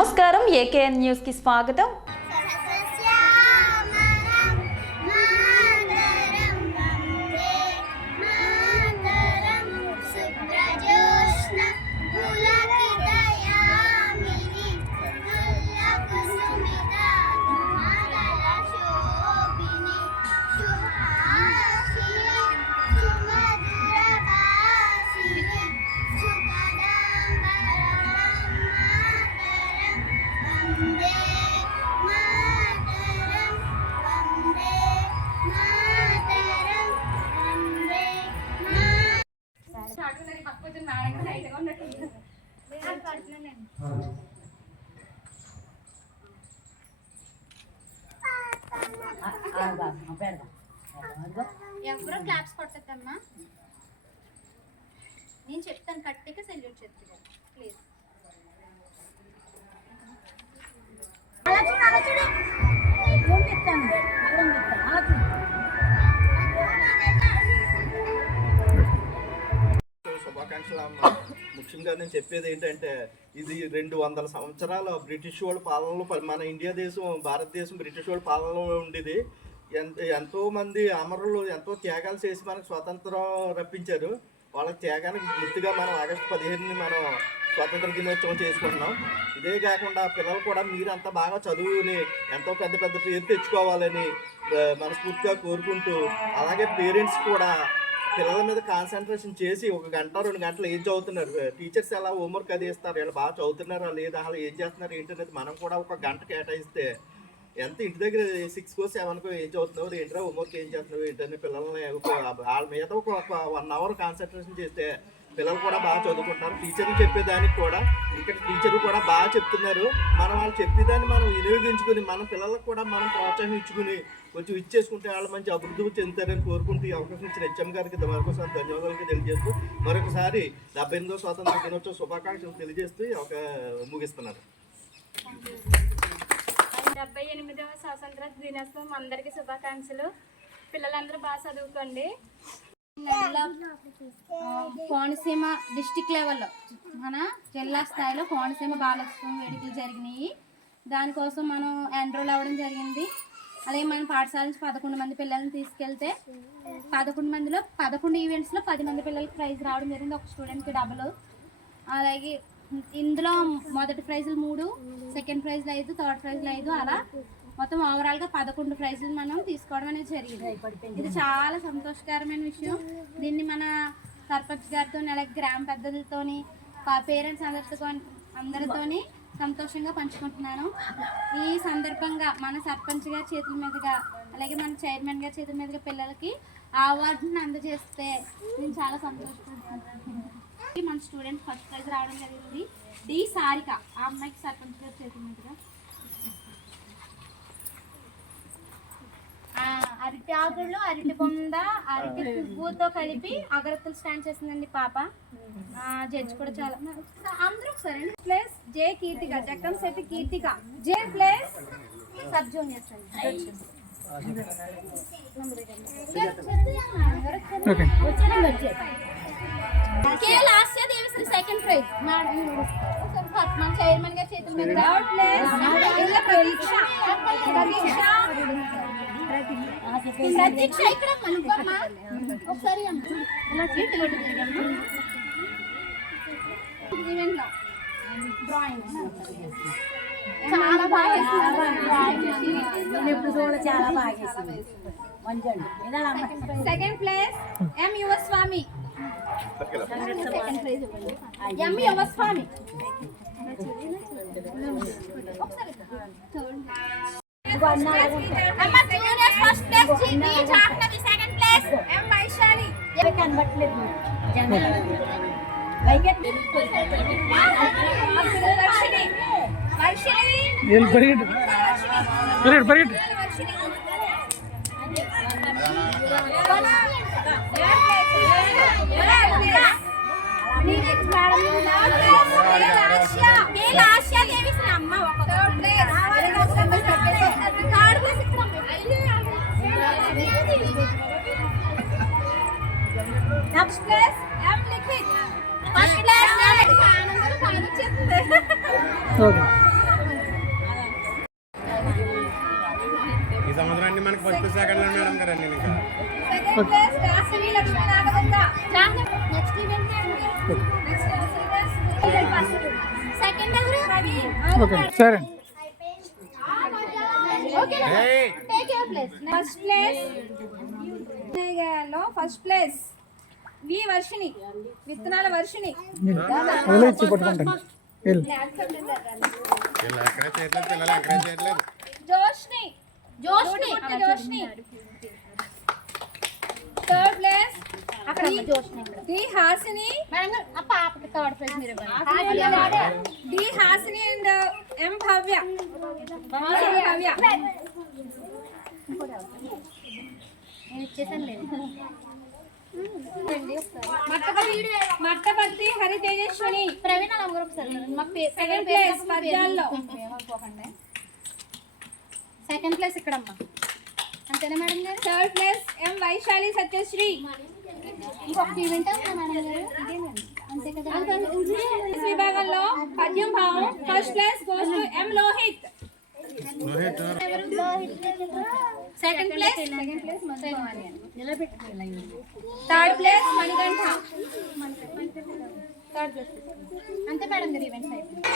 నమస్కారం, AKN news కి స్వాగతం. ఎవరో క్లాప్స్ కొట్టద్దమ్మా. నేను చెప్తాను, కట్టిగా సెల్యూట్ చేస్తాను ప్లీజ్. శుభాకాంక్షలు అమ్మ. ముఖ్యంగా నేను చెప్పేది ఏంటంటే, ఇది 200 సంవత్సరాల బ్రిటిష్ వాళ్ళ పాలనలో మన ఇండియా దేశం, భారతదేశం బ్రిటిష్ వాళ్ళ పాలనలో ఉండేది. ఎంతో మంది అమరులు ఎంతో త్యాగాలు చేసి మనకు స్వాతంత్రం రప్పించారు. వాళ్ళ త్యాగానికి గుర్తుగా మనం ఆగస్టు 15ని మనం స్వాతంత్ర దినోత్సవం చేసుకుంటున్నాం. ఇదే కాకుండా పిల్లలు కూడా మీరంతా బాగా చదువుని ఎంతో పెద్ద పెద్ద పేరు తెచ్చుకోవాలని మనస్ఫూర్తిగా కోరుకుంటూ, అలాగే పేరెంట్స్ కూడా పిల్లల మీద కాన్సన్ట్రేషన్ చేసి 1 గంట 2 గంటలు ఏం చదువుతున్నారు, టీచర్స్ ఎలా హోంవర్క్ అది ఇస్తారు, వీళ్ళు బాగా చదువుతున్నారా లేదా, అసలు ఏం చేస్తున్నారు ఏంటనేది మనం కూడా 1 గంట కేటాయిస్తే, ఎంత ఇంటి దగ్గర 6కో 7కో ఏం చదువుతున్నావు ఏంటో హోంవర్క్ ఏం చేస్తున్నావు ఏంటని పిల్లల్ని వాళ్ళ మీద ఒక 1 అవర్ కాన్సన్ట్రేషన్ చేస్తే పిల్లలు కూడా బాగా చదువుకుంటారు. టీచర్లు చెప్పేదానికి కూడా ఇక్కడ టీచర్లు కూడా బాగా చెప్తున్నారు. మనం వాళ్ళు చెప్పేదాన్ని మనం వినియోగించుకుని మన పిల్లలకు కూడా మనం ప్రోత్సహించుకుని కొంచెం ఇచ్చేసుకుంటే వాళ్ళు మంచి అభివృద్ధి చెందుతారని కోరుకుంటూ ఈ అవకాశం ఇచ్చిన హెచ్ఎం గారికి మరొకసారి ధన్యవాదాలు తెలియజేస్తూ, మరొకసారి 78వ స్వాతంత్ర దినోత్సవ శుభాకాంక్షలు తెలియజేస్తూ ముగిస్తున్నారు. 78వ స్వాతంత్ర దినోత్సవం అందరికీ శుభాకాంక్షలు. పిల్లలందరూ బాగా చదువుకోండి. కోనసీమ డిస్టిక్ లెవెల్లో మన జిల్లా స్థాయిలో కోనసీమ బాలోత్సవం వేడుకలు జరిగినాయి. దానికోసం మనం ఎన్రోల్ అవ్వడం జరిగింది. అలాగే మన పాఠశాల నుంచి 11 మంది పిల్లల్ని తీసుకెళ్తే 11 మందిలో 11 ఈవెంట్స్లో 10 మంది పిల్లలకి ప్రైజ్ రావడం జరిగింది. ఒక స్టూడెంట్కి డబుల్. అలాగే ఇందులో మొదటి ప్రైజులు 3, సెకండ్ ప్రైజ్లు 5, థర్డ్ ప్రైజ్లు 5, అలా మొత్తం ఓవరాల్గా 11 ప్రైజులు మనం తీసుకోవడం అనేది జరిగింది. ఇది చాలా సంతోషకరమైన విషయం. దీన్ని మన సర్పంచ్ గారితో, అలాగే గ్రామ పెద్దలతోని, పేరెంట్స్ అందరితోని సంతోషంగా పంచుకుంటున్నాను. ఈ సందర్భంగా మన సర్పంచ్ గారి చేతుల మీదుగా, అలాగే మన చైర్మన్ గారి చేతుల మీదుగా పిల్లలకి ఆ అవార్డుని అందజేస్తే నేను చాలా సంతోషపడుతున్నాను. మన స్టూడెంట్ ఫస్ట్ ప్రైజ్ రావడం జరిగింది. డి సారిక, ఆ అమ్మాయికి సర్పంచ్ గారి చేతుల మీదుగా అరటి ఆకులు, అరటి బొంద, అరటి పువ్వుతో కలిపి అగరత్తులు స్టాండ్ చేసిందండి పాప. జడ్జి కూడా చాలా అందరూ సరే. ప్లేస్ జే కీర్తిక, జక్కం శెట్టి కీర్తిక. జే ప్లేస్ సబ్ జూనియర్స్ అండి. కే లాస్య దేవిశ్రీ సెకండ్ ప్రైజ్ మన చైర్మన్ గారి చేతుల మీద. థర్డ్ ప్లేస్ ప్రతీక్ష. ప్రతీక్ష ఇక్కడ మలుపమ్మ ఒకసారి ఇలా చేతి కొట్టుకుంటాము. ఈవెంట్లో డ్రాయింగ్ చాలా బాగా చాలా బాగా second place M Yuvaswamy. Second prize M Yuvaswamy. First place G V Jahnavi. Second place M Vaishali. కనబట్లేదు అమ్మ ఒక next place M Likhith. First place ఆనందం కాదు చెప్తుంది. నెక్స్ట్ ఈవెంట్ సెకండ్ ఎవరు రవి ఓకే సరే take your place first place first place V Varshini విత్తనాల వర్షిని వదిలే ఇచ్చి పట్టుకుంటాను వెళ్ళు జోష్ని జోష్ని జోష్ని థర్డ్ ప్లేస్ అక్కడ జోష్ని డి హాసిని మేడం ఆ పాపకి థర్డ్ ప్లేస్ మీరు D Hasini and M Bhavya Bhavya నేను ఇచ్చేసాను లేదు మట్టపర్తి హరి తేజస్విని ప్రవీణ నంబర్ ఒకసారి సెకండ్ ప్లేస్ పద్యాల్లో సెకండ్ ప్లేస్ ఇక్కడమ్మా అంతేనా మేడం గారు third place M Vaishali Satyasri ఇంకొక ఈవెంట్ మేడం గారు అంతే కదా విభాగంలో పద్యం భావం first place goes to M Lohith second place third place Manikanta third place అంతే మేడం గారు ఈవెంట్స్ అయిపోయింది